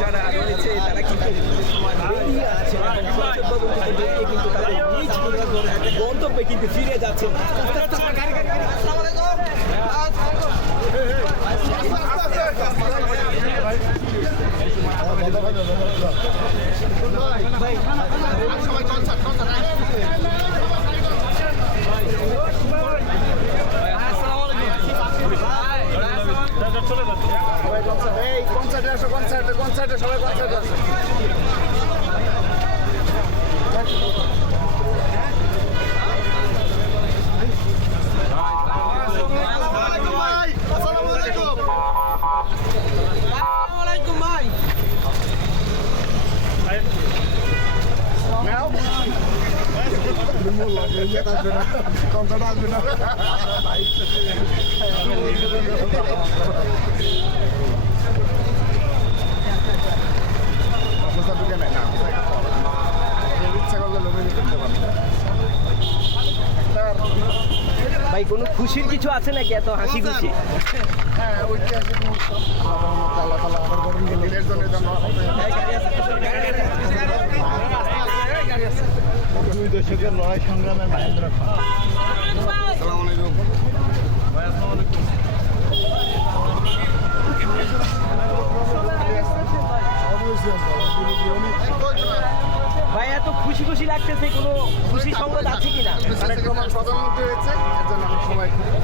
যারা রয়েছে তারা কিন্তু বেরিয়ে আসছে কিন্তু তাদের নিজ গন্তব্যে কিন্তু ফিরে যাচ্ছে। কনসার্টে সবাই কনসার্টে আসো। কনসার্ট আসবে না। ভাই কোনো খুশির কিছু আছে নাকি এত হাসি খুশি? হ্যাঁ ঐতিহাসিক মুহূর্ত দুই দশকের লড়াই সংগ্রামের মহেন্দ্র খান। ভাই এত খুশি খুশি লাগতেছে, কোনো খুশি সংবাদ আছে কিনা? প্রধানমন্ত্রী হয়েছে এর জন্য আমি সবাই খুব